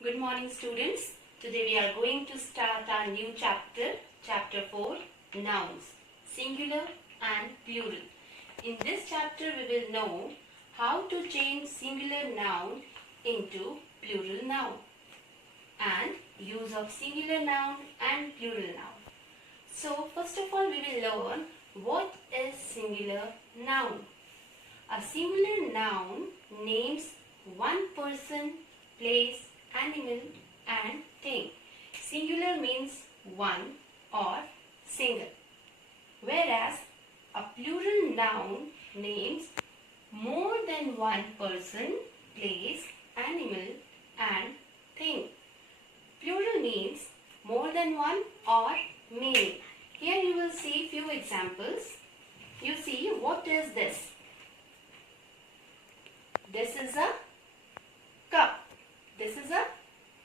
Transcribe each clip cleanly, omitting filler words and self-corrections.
Good morning, students. Today we are going to start our new chapter, chapter 4, nouns, singular and plural. In this chapter we will know how to change singular noun into plural noun and use of singular noun and plural noun. So first of all we will learn what is singular noun. A singular noun names one person, place, animal and thing. Singular means one or single. Whereas a plural noun names more than one person, place, animal and thing. Plural means more than one or many. Here you will see few examples. You see, what is this? This is a cup. This is a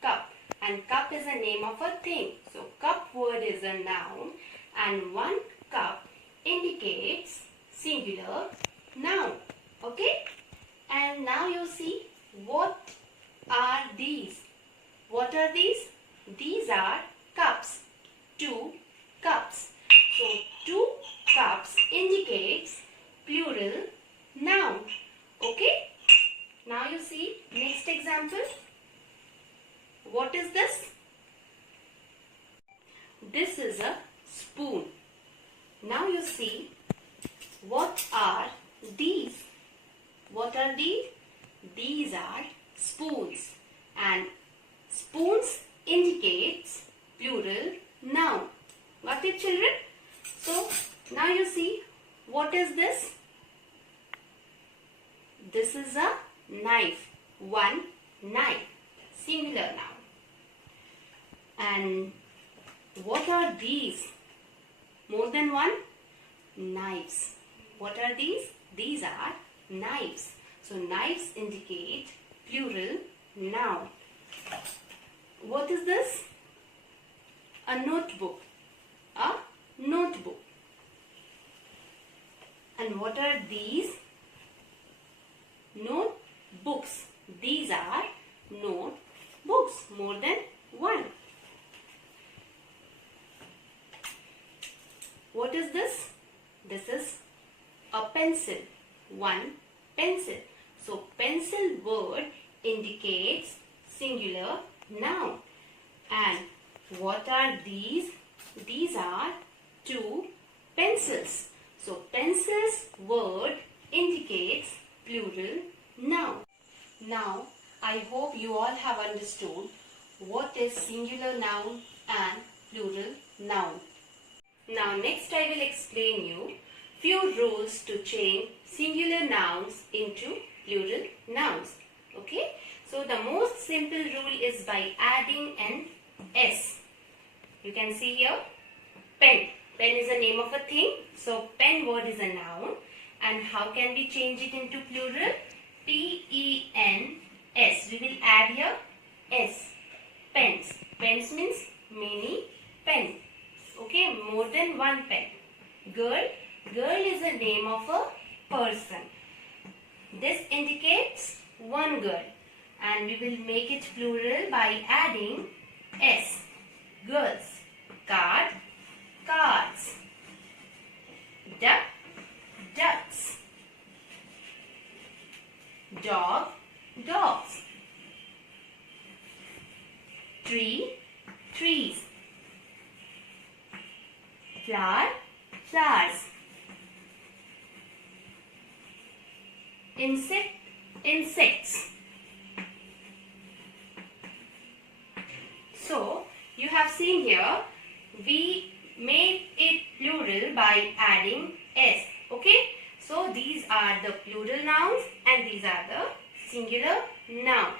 cup, and cup is a name of a thing. So cup word is a noun and one cup indicates singular noun. Okay? And now you see, what are these? What are these? These are cups. 2 cups. So 2 cups indicates plural noun. Okay? Now you see, next example. What is this? This is a spoon. Now you see, what are these? What are these? These are spoons. And spoons indicates plural noun. Got it, children? So, now you see, what is this? This is a knife. One knife. Singular noun. And what are these? More than one? Knives. What are these? These are knives. So knives indicate plural noun. What is this? A notebook. A notebook. And what are these? Notebooks. These are notebooks. More than one. What is this? This is a pencil. One pencil. So pencil word indicates singular noun. And what are these? These are 2 pencils. So pencils word indicates plural noun. Now I hope you all have understood what is singular noun and plural noun. Now next I will explain you few rules to change singular nouns into plural nouns. Okay? So the most simple rule is by adding an S. You can see here, pen. Pen is the name of a thing. So pen word is a noun. And how can we change it into plural? P-E-N-S. We will add here S. Pens. Pens means many pen. Okay, more than one pen. Girl. Girl is the name of a person. This indicates one girl. And we will make it plural by adding S. Girls. Card. Cards. Duck. Ducks. Dog. Dogs. Tree. Trees. Flower. Flowers. Insect. Insects. So, you have seen here, we made it plural by adding S. Okay? So, these are the plural nouns and these are the singular noun.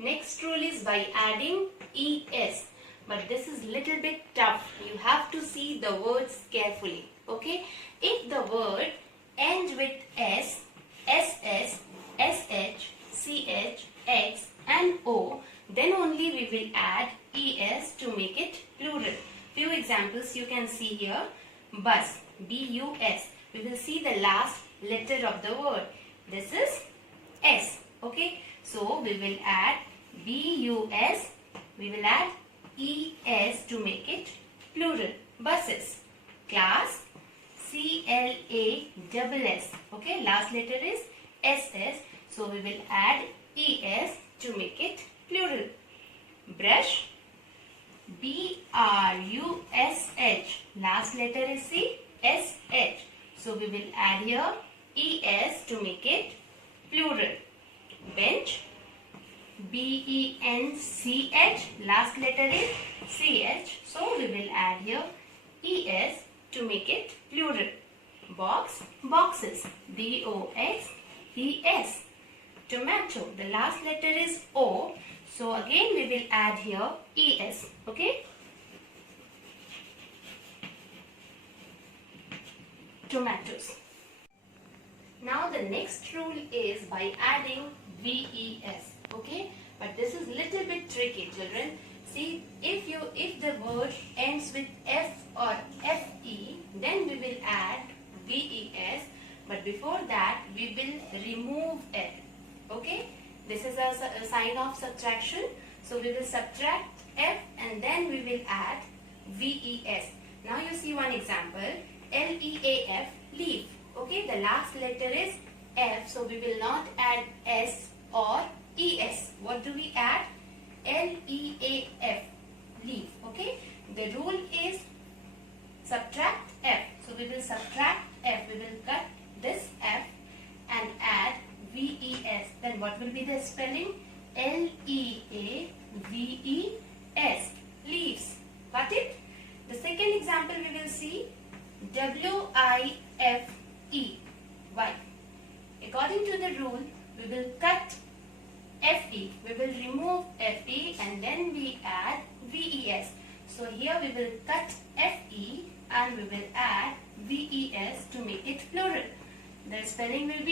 Next rule is by adding ES. But this is little bit tough. You have to see the words carefully. Okay? If the word ends with S, SS, SH, CH, X and O, then only we will add ES to make it plural. Few examples you can see here. Bus, B-U-S. We will see the last letter of the word. This is S. Okay. So we will add B-U-S, we will add E-S to make it plural. Buses. Class, C-L-A-S-S. Okay, last letter is S-S. So we will add E-S to make it plural. Brush, B-R-U-S-H. Last letter is C, S-H. So we will add here E-S to make it plural. Bench, B-E-N-C-H. Last letter is C-H. So we will add here E-S to make it plural. Box, boxes, B-O-X-E-S. Tomato, the last letter is O. So again we will add here ES. Okay. Tomatoes. Now the next rule is by adding VES. Okay. But this is little bit tricky, children. See, if the word ends with F or FE, then we will add VES. But before that, we will remove it. Okay. This is a sign of subtraction. So we will subtract F and then we will add VES. Now you see one example. L-E-A-F, leaf. Okay, the last letter is F. So we will not add S or ES. What do we add? L-E-A-F, leaf. Okay, the rule is subtract F. So we will subtract F. We will cut this F and add VES. Then what will be the spelling? L-E-A-V-E-S. Leaves. Got it? The second example we will see W-I-F-E. Wife. According to the rule, we will cut F-E. We will remove F-E and then we add VES. So here we will cut F-E and we will add VES to make it plural. The spelling will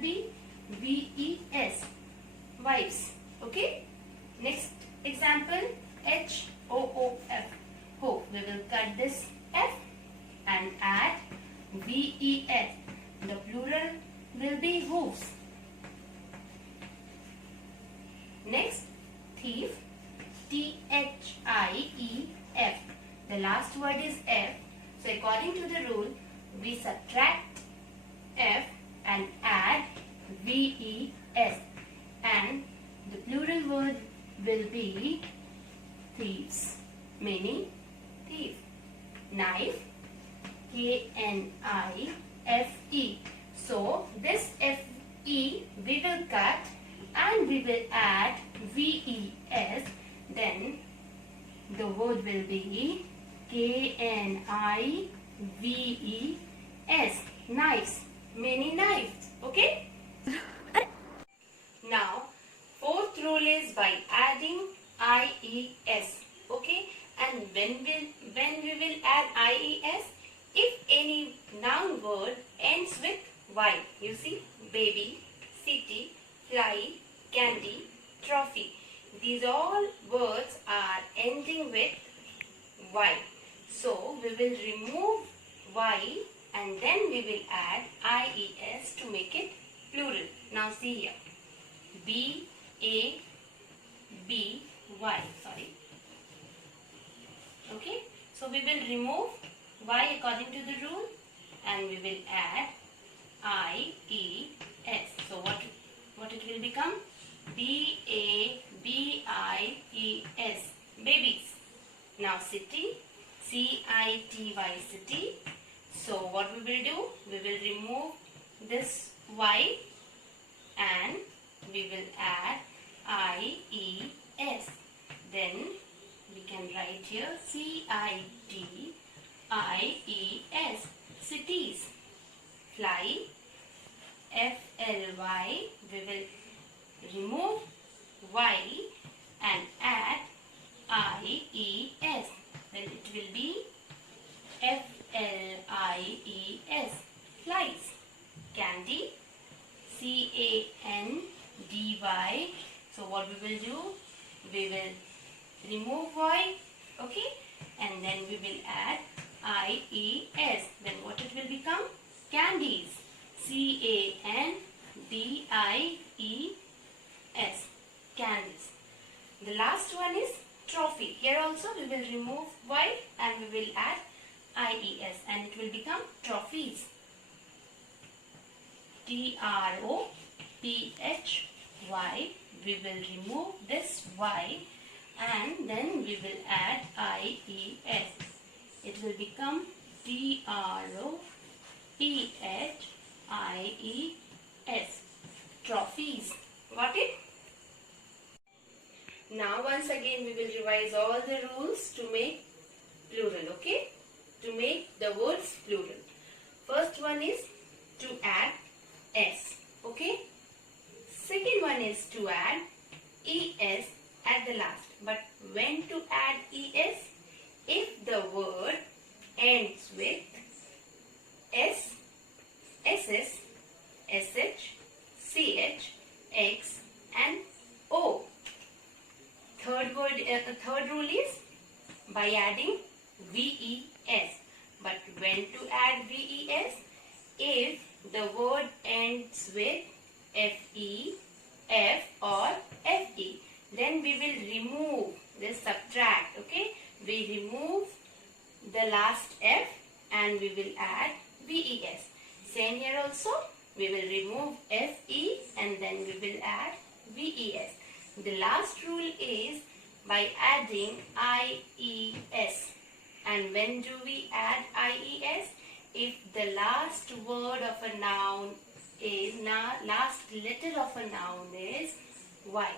be VES. Wives. Okay. Next example, H-O-O-F. Hope. We will cut this F and add VES. The plural will be hooves. Next, thief. T-H-I-E-F. The last word is F. So according to the rule, we subtract F and add VES. And the plural word will be thieves. Many thief. Knife. K-N-I-F-E. So this F-E we will cut and we will add VES. Then the word will be K-N-I-V-E-S. Knives. Many knives. Okay? Now, fourth rule is by adding IES. Okay? And when we will add IES, if any noun word ends with Y, you see, baby, city, fly, candy, trophy. These all words are ending with Y. So we will remove Y and then we will add IES to make it plural. Now see here. B-A-B-Y. Sorry. Okay. So we will remove Y according to the rule and we will add IES. So what it will become? B-A-B-I-E-S. Babies. Now city. C-I-T-Y, city. So what we will do? We will remove this Y and we will add IES. Then we can write here C-I-T-I-E-S. Cities. Fly. F-L-Y. We will remove Y and add IES. Then it will be F-L-I-E-S. Flies. Candy. C-A-N-D-Y. So what we will do? We will remove Y. Okay. And then we will add IES. Then what it will become? Candies. C-A-N-D-I-E-S. I-E-S, candies. The last one is trophy. Here also we will remove Y and we will add I-E-S and it will become trophies. T-R-O-P-H-Y. We will remove this Y and then we will add I-E-S. It will become T-R-O-P-H-I-E-S. Trophies. Got it? Now once again we will revise all the rules to make plural, okay? To make the words plural. First one is to add S, okay? Second one is to add ES at the last. But when to add ES? If the word ends with S, SS, SH, CH, X and O. Third rule is by adding VES. But when to add VES? If the word ends with FE, F or FE. Then we will remove this, subtract, okay? We remove the last F and we will add VES. Same here also, we will remove FE and then we will add VES. The last rule is by adding IES. And when do we add IES? If the last word of a noun is, last letter of a noun is Y.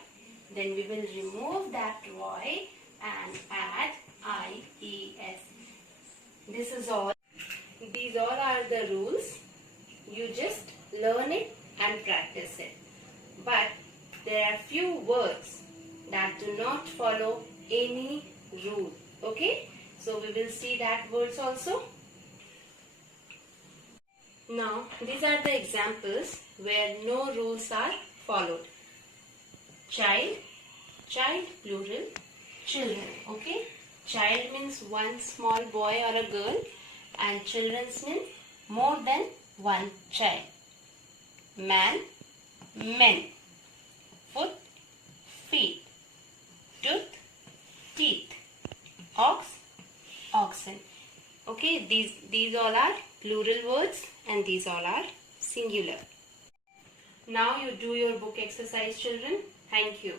Then we will remove that Y and add IES. This is all. These all are the rules. You just learn it and practice it. But there are few words that do not follow any rule. Okay? So we will see that words also. Now these are the examples where no rules are followed. Child, child plural, children. Okay? Child means one small boy or a girl and children means more than one child. Man, men. Foot, feet. Tooth, teeth. Ox, oxen. Okay, these all are plural words and these all are singular. Now you do your book exercise, children. Thank you.